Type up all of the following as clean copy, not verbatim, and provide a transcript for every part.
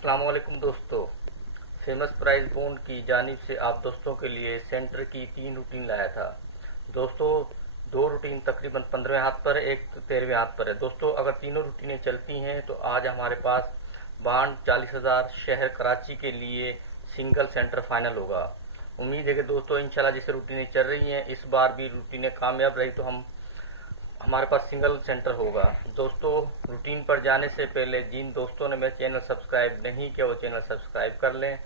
अस्सलाम वालेकुम दोस्तों। फेमस प्राइस बॉन्ड की जानिब से आप दोस्तों के लिए सेंटर की 3 रूटीन लाया था। दोस्तों 2 रूटीन तकरीबन 15वें हाथ पर है, एक 13वें हाथ पर है। दोस्तों अगर तीनों रूटीनें चलती हैं तो आज हमारे पास बॉन्ड 40,000 शहर कराची के लिए सिंगल सेंटर फाइनल होगा। उम्मीद है कि दोस्तों इंशाल्लाह जैसे रूटीनें चल रही हैं इस बार भी रूटीनें कामयाब रही तो हमारे पास सिंगल सेंटर होगा। दोस्तों रूटीन पर जाने से पहले जिन दोस्तों ने मेरा चैनल सब्सक्राइब नहीं किया वो चैनल सब्सक्राइब कर लें,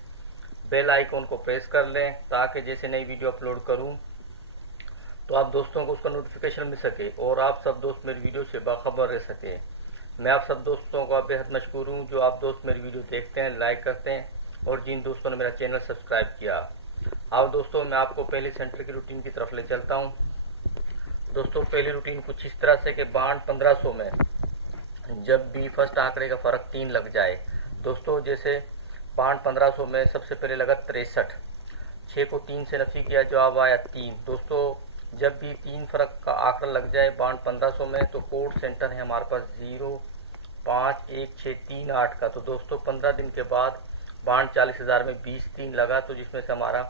बेल आइकॉन को प्रेस कर लें ताकि जैसे नई वीडियो अपलोड करूं तो आप दोस्तों को उसका नोटिफिकेशन मिल सके और आप सब दोस्त मेरी वीडियो से बाखबर रह सके। मैं आप सब दोस्तों का बेहद मशकूर हूँ जो आप दोस्त मेरी वीडियो देखते हैं, लाइक करते हैं और जिन दोस्तों ने मेरा चैनल सब्सक्राइब किया। आओ दोस्तों मैं आपको पहले सेंटर की रूटीन की तरफ ले चलता हूँ। दोस्तों पहली रूटीन कुछ इस तरह से कि बॉन्ड 1500 में जब भी फर्स्ट आंकड़े का फ़र्क 3 लग जाए। दोस्तों जैसे बॉन्ड 1500 में सबसे पहले लगा 63, 6 को 3 से नफी किया, जवाब आया 3। दोस्तों जब भी 3 फ़र्क का आंकड़ा लग जाए बॉन्ड 1500 में तो कोड सेंटर है हमारे पास 0516338 का। तो दोस्तों 15 दिन के बाद बॉन्ड 40,000 में 20-3 लगा तो जिसमें से हमारा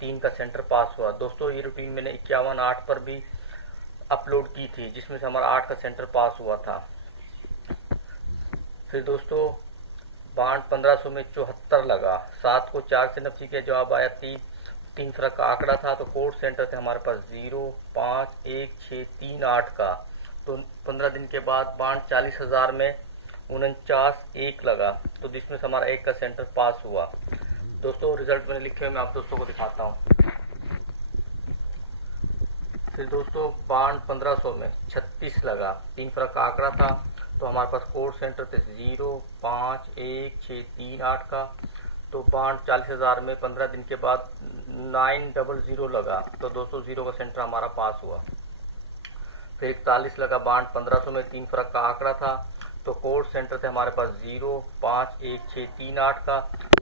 3 का सेंटर पास हुआ। दोस्तों ये रूटीन मैंने 51-8 पर भी अपलोड की थी जिसमें से हमारा 8 का सेंटर पास हुआ था। फिर दोस्तों बॉन्ड 1500 में 74 लगा, 7 को 4 से नफी किया, जवाब आया 3 फ़र्क का आंकड़ा था तो कोड सेंटर थे हमारे पास 0516338 का। तो 15 दिन के बाद बॉन्ड 40,000 में 49-1 लगा तो जिसमें से हमारा 1 का सेंटर पास हुआ। दोस्तों रिजल्ट मैंने लिखे हुए मैं आप दोस्तों को दिखाता हूँ। फिर दोस्तों बॉन्ड 1500 में 36 लगा, 3 फ़र्क का आंकड़ा था तो हमारे पास कोड सेंटर थे 0516338 का। तो बॉन्ड 40,000 में 15 दिन के बाद 900 लगा तो दोस्तों 0 का सेंटर हमारा पास हुआ। फिर 41 लगा बॉन्ड 1500 में, 3 फ़र्क का आंकड़ा था तो कोड सेंटर थे हमारे पास 0516338 का।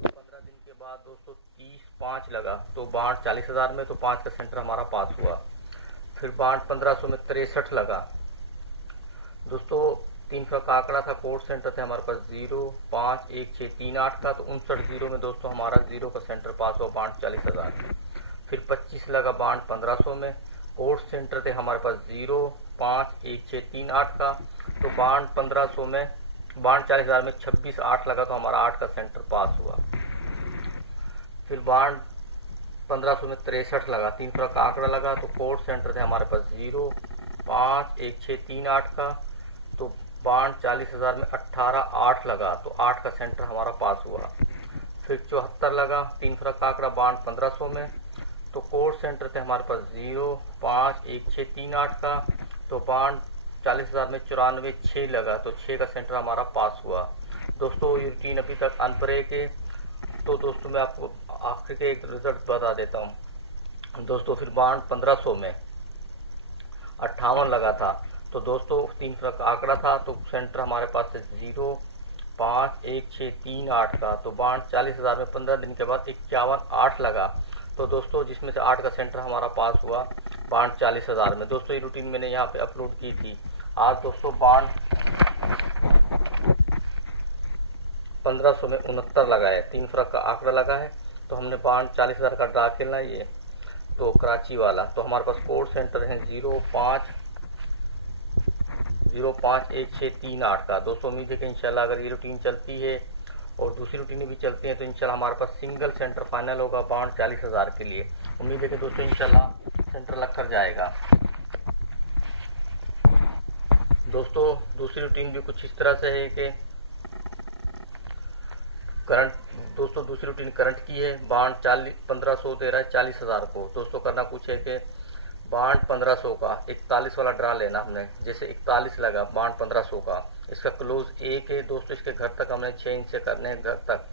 15 दिन के बाद दोस्तों 30-5 लगा तो बॉन्ड 40,000 में तो 5 का सेंटर हमारा पास हुआ। फिर बॉन्ड 1500 में 63 लगा। दोस्तों 3 फ़र्क का आंकड़ा था, कोड सेंटर थे हमारे पास 0516338 का तो 59 में दोस्तों हमारा 0 का सेंटर पास हुआ बॉन्ड 40,000 में। फिर 25 लगा बॉन्ड 1500 में, कोड सेंटर थे हमारे पास 0516338 का तो बॉन्ड 1500 में बॉन्ड 40,000 में 26-8 लगा तो हमारा 8 का सेंटर पास हुआ। फिर बॉन्ड 1500 में 63 लगा, 3 फ़र्क का आंकड़ा लगा तो कोड सेंटर थे हमारे पास 0516338 का तो बॉन्ड 40,000 में 18-8 लगा तो 8 का सेंटर हमारा पास हुआ। फिर 74 लगा, 3 फ़र्क का आंकड़ा बॉन्ड 1500 में तो कोड सेंटर थे हमारे पास 0516338 का तो बॉन्ड 40,000 में 94-6 लगा तो 6 का सेंटर हमारा पास हुआ। दोस्तों ये रूटीन अभी तक अनब्रेक है तो दोस्तों मैं आपको आखिर के एक रिजल्ट बता देता हूँ। दोस्तों फिर बॉन्ड 1500 में 58 लगा था तो दोस्तों 3 फ़र्क का आंकड़ा था तो सेंटर हमारे पास है 0516338 का तो बॉन्ड 40,000 में 15 दिन के बाद 51-8 लगा तो दोस्तों जिसमें से 8 का सेंटर हमारा पास हुआ बॉन्ड 40,000 में। दोस्तों ये रूटीन मैंने यहाँ पे अपलोड की थी। आज दोस्तों बॉन्ड 1500 में 69 लगा है, 3 फ़र्क का आंकड़ा लगा है तो हमने बॉन्ड 40,000 का ड्रा खेलना है ये तो कराची वाला। तो हमारे पास कोड सेंटर है 0516338 का। दोस्तों उम्मीद है कि इंशाल्लाह अगर ये रूटीन चलती है और दूसरी रूटीनें भी चलती हैं तो इंशाल्लाह हमारे पास सिंगल सेंटर फाइनल होगा बॉन्ड 40,000 के लिए। उम्मीद है कि दोस्तों इंशाल्लाह सेंटर लग कर जाएगा। दोस्तों दूसरी रूटीन भी कुछ इस तरह से है कि करंट, दोस्तों दूसरी रूटीन करंट की है। बॉन्ड 1500 दे रहा है 40,000 को। दोस्तों करना कुछ है कि बॉन्ड 1500 का 41 वाला ड्रा लेना हमने। जैसे 41 लगा बॉन्ड 1500 का, इसका क्लोज 1 है दोस्तों, इसके घर तक हमने 6 इंच से करने हैं, घर तक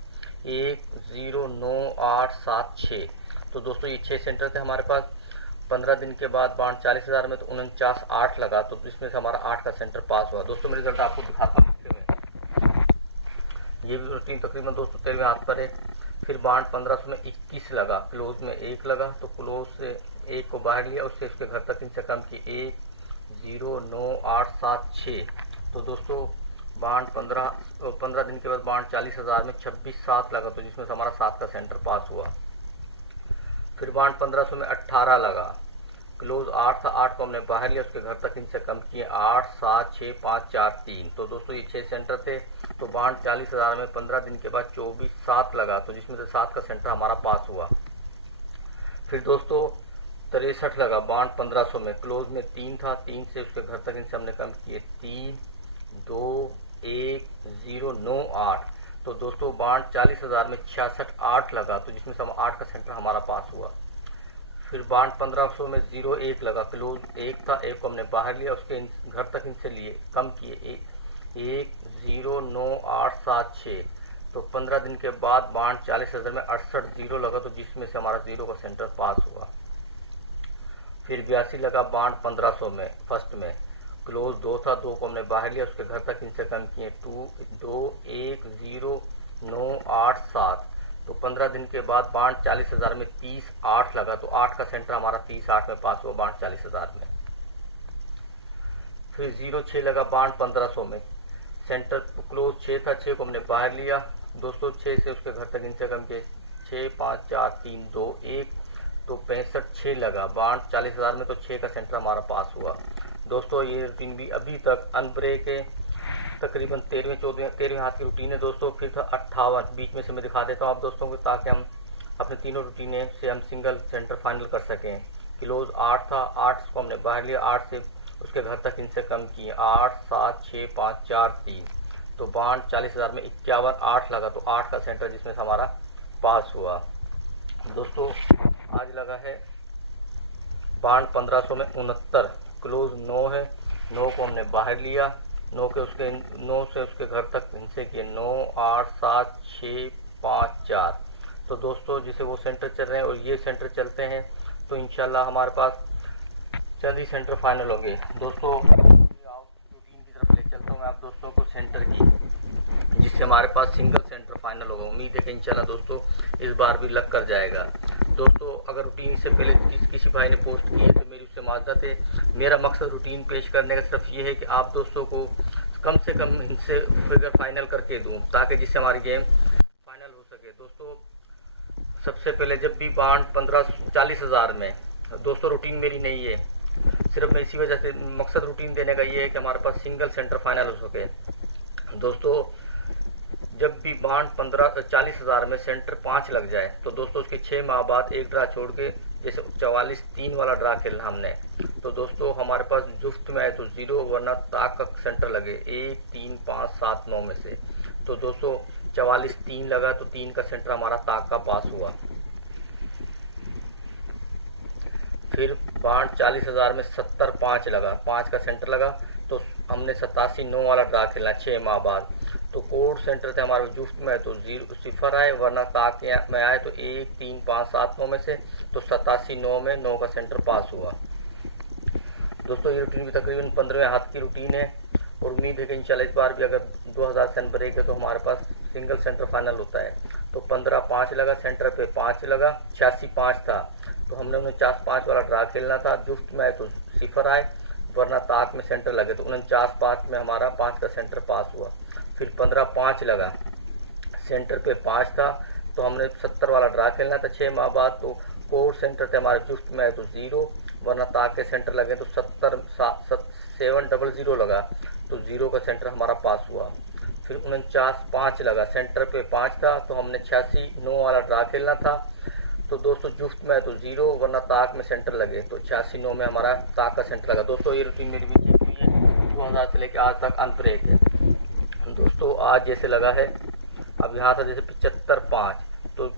109,876। तो दोस्तों ये 6 सेंटर थे हमारे पास। 15 दिन के बाद बॉन्ड 40,000 में तो 49-8 लगा तो इसमें से हमारा 8 का सेंटर पास हुआ। दोस्तों मैं रिजल्ट आपको दिखाता हूँ। ये भी रूटीन तकरीबन दोस्तों 13वें हाथ पर है। फिर बॉन्ड 1500 में 21 लगा, क्लोज में 1 लगा तो क्लोज से 1 को बाहर लिया, उससे उसके घर तक इनसे कम की 109,876। तो दोस्तों बांड 15 दिन के बाद बांड 40,000 में 26,7 लगा, तो जिसमें से हमारा 7 का सेंटर पास हुआ। फिर बांड 1500 में 18 लगा, क्लोज 8 था, 8 को हमने बाहर लिया, उसके घर तक इनसे कम किए 8, 7, 6, 5, 4, 3। तो दोस्तों ये 6 सेंटर थे। तो बांड 40,000 में 15 दिन के बाद 24,7 लगा, तो जिसमें से 7 का सेंटर हमारा पास हुआ। फिर दोस्तों 63 लगा बांड 1500 में, क्लोज में 3 था, 3 से उसके घर तक इनसे हमने कम किए 3, 2, 1, 0, 9, 8। तो दोस्तों बांड 40,000 में 66, 8 लगा, तो जिसमें से 8 का सेंटर हमारा पास हुआ। फिर बांड 1500 में 0, 1 लगा, क्लोज 1 था, 1 को हमने बाहर लिया, उसके घर तक इनसे लिए कम किए 1, 0, 9, 8, 7, 6। तो 15 दिन के बाद बांड 40,000 में 68, 0 लगा, तो जिसमें से हमारा 0 का सेंटर पास हुआ। फिर 82 लगा बांड 1500 में, फर्स्ट में, क्लोज 2 था, 2 को हमने बाहर लिया, उसके घर तक इनसे कम किए 2, 1, 0, 9, 8, 7। तो 15 दिन के बाद बांड 40,000 में 30, 8 लगा, तो 8 का सेंटर हमारा 30, 8 में पास हुआ बांड 40,000 में। फिर 0, 6 लगा बांड 1500 में, सेंटर क्लोज 6 था, 6 को हमने बाहर लिया दोस्तों, 6 से उसके घर तक इनसे कम किए 6, 5, 4, 3, 2, 1। तो 65, 6 लगा बांड 40,000 में, तो 6 का सेंटर हमारा पास हुआ। दोस्तों ये रूटीन भी अभी तक अनब्रेक है, तकरीबन 13वें हाथ की रूटीन है दोस्तों। फिर था 58, बीच में से मैं दिखा देता हूँ आप दोस्तों को, ताकि हम अपने तीनों रूटीनें से हम सिंगल सेंटर फाइनल कर सकें। क्लोज 8 था, 8 को हमने बाहर लिया, 8 से उसके घर तक इनसे कम किए 8, 7, 6, 5, 4, 3। तो बांड 40,000 में 51, 8 लगा, तो 8 का सेंटर जिसमें से हमारा पास हुआ। दोस्तों आज लगा है बांड 1500 में 69, क्लोज 9 है, 9 को हमने बाहर लिया, 9 से उसके घर तक इनसे किए 9, 8, 7, 6, 5, 4। तो दोस्तों जिसे वो सेंटर चल रहे हैं और ये सेंटर चलते हैं, तो इंशाल्लाह हमारे पास जल्द ही सेंटर फाइनल होंगे। दोस्तों रूटीन की तरफ ले चलता हूँ मैं आप दोस्तों को सेंटर की, जिससे हमारे पास सिंगल सेंटर फाइनल होगा। उम्मीद है कि इंशाल्लाह दोस्तों इस बार भी लग कर जाएगा। दोस्तों अगर रूटीन से पहले किसी भाई ने पोस्ट की है तो मेरी उससे माजरत है। मेरा मकसद रूटीन पेश करने का सिर्फ ये है कि आप दोस्तों को कम से कम इनसे फिगर फाइनल करके दूँ, ताकि जिससे हमारी गेम फाइनल हो सके। दोस्तों सबसे पहले जब भी बांड 40,000 में, दोस्तों रूटीन मेरी नहीं है, सिर्फ मैं इसी वजह से मकसद रूटीन देने का ये है कि हमारे पास सिंगल सेंटर फाइनल हो सके। दोस्तों जब भी बांड 40,000 में सेंटर 5 लग जाए, तो दोस्तों उसके 6 माह बाद एक ड्रा छोड़ के, जैसे 44-3 वाला ड्रा खेलना हमने, तो दोस्तों हमारे पास जुफ्त में आए तो 0, वरना ताक का सेंटर लगे 1, 3, 5, 7, 9 में से। तो दोस्तों 44-3 लगा, तो 3 का सेंटर हमारा ताक का पास हुआ। फिर बांड 40,000 में 70-5 लगा, 5 का सेंटर लगा, तो हमने 87-9 वाला ड्रा खेलना 6 माह बाद। तो कोड सेंटर थे हमारे जुफ्त में, तो 0 आए, वरना ताक में आए तो 1, 3, 5, 7, 9 में से। तो 87-9 में 9 का सेंटर पास हुआ। दोस्तों ये रूटीन भी तकरीबन 15वें हाथ की रूटीन है, और उम्मीद है कि इंशाल्लाह इस बार भी अगर 2000 सेंट ब्रेक है तो हमारे पास सिंगल सेंटर फाइनल होता है। तो 15-5 लगा, सेंटर पे 5 लगा, 86-5 था, तो हमने 49-5 वाला ड्रा खेलना था। जुफ्त में आए तो 0 आए, वरना ताक में सेंटर लगे, तो 49-5 में हमारा 5 का सेंटर पास हुआ। फिर 15-5 लगा, सेंटर पे 5 था, तो हमने 70 वाला ड्रा खेलना था 6 माह बाद। तो कोड सेंटर थे हमारे जुफ्त में आए तो 0, वरना ताक के सेंटर लगे, तो 700 लगा, तो 0 का सेंटर हमारा पास हुआ। फिर 49-5 लगा, सेंटर पे 5 था, तो हमने 86-9 वाला ड्रा खेलना था। तो दोस्तों जुफ्त में है तो 0, वरना ताक में सेंटर लगे, तो 86-9 में हमारा ताक का सेंटर लगा। दोस्तों ये रूटीन मेरी भी हुई है, 2000 से लेकर आज तक अनब्रेक है। दोस्तों आज जैसे लगा है, अब यहाँ था जैसे 75-5, तो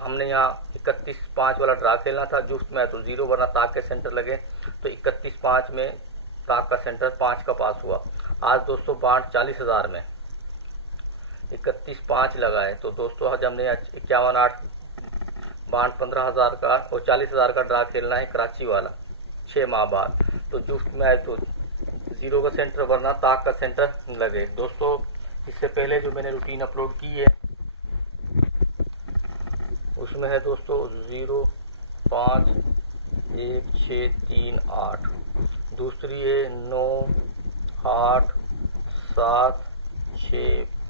हमने यहाँ 31-5 वाला ड्रा खेलना था, जुफ्त में है तो 0, वरना ताक के सेंटर लगे, तो 31-5 में ताक का सेंटर 5 का पास हुआ। आज दोस्तों बांड 40,000 में 31-5 लगा है, तो दोस्तों आज हमने 51-8 बांड 15,000 का और 40,000 का ड्रा खेलना है कराची वाला 6 माह बाद। तो जुफ्त में आए तो 0 का सेंटर, वरना ताक का सेंटर लगे। दोस्तों इससे पहले जो मैंने रूटीन अपलोड की है उसमें है दोस्तों 0, 5, 1, 6, 3, 8, दूसरी है 9, 8, 7 6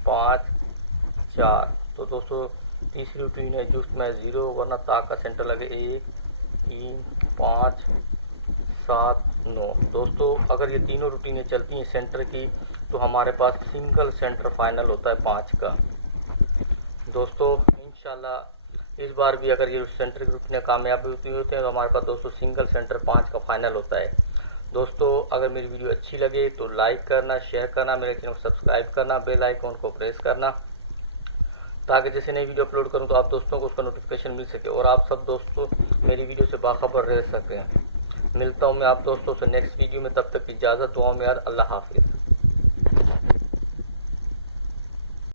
5 4। तो दोस्तों तीसरी रूटीन है जिसमें 0 वरना ताक का सेंटर लगे 1 3 5 7 9। दोस्तों अगर ये तीनों रूटीनें चलती हैं सेंटर की तो हमारे पास सिंगल सेंटर फाइनल होता है 5 का। दोस्तों इंशाल्लाह इस बार भी अगर ये सेंटर की रूटीनें कामयाब होती हैं तो हमारे पास दोस्तों सिंगल सेंटर 5 का फाइनल होता है। दोस्तों अगर मेरी वीडियो अच्छी लगे तो लाइक करना, शेयर करना, मेरे चैनल को सब्सक्राइब करना, बेल आइकॉन को प्रेस करना, ताकि जैसे नई वीडियो अपलोड करूं तो आप दोस्तों को उसका नोटिफिकेशन मिल सके और आप सब दोस्तों मेरी वीडियो से बाखबर रह सकें। मिलता हूं मैं आप दोस्तों से नेक्स्ट वीडियो में, तब तक इजाज़त, दुआ में यार, अल्लाह हाफिज़।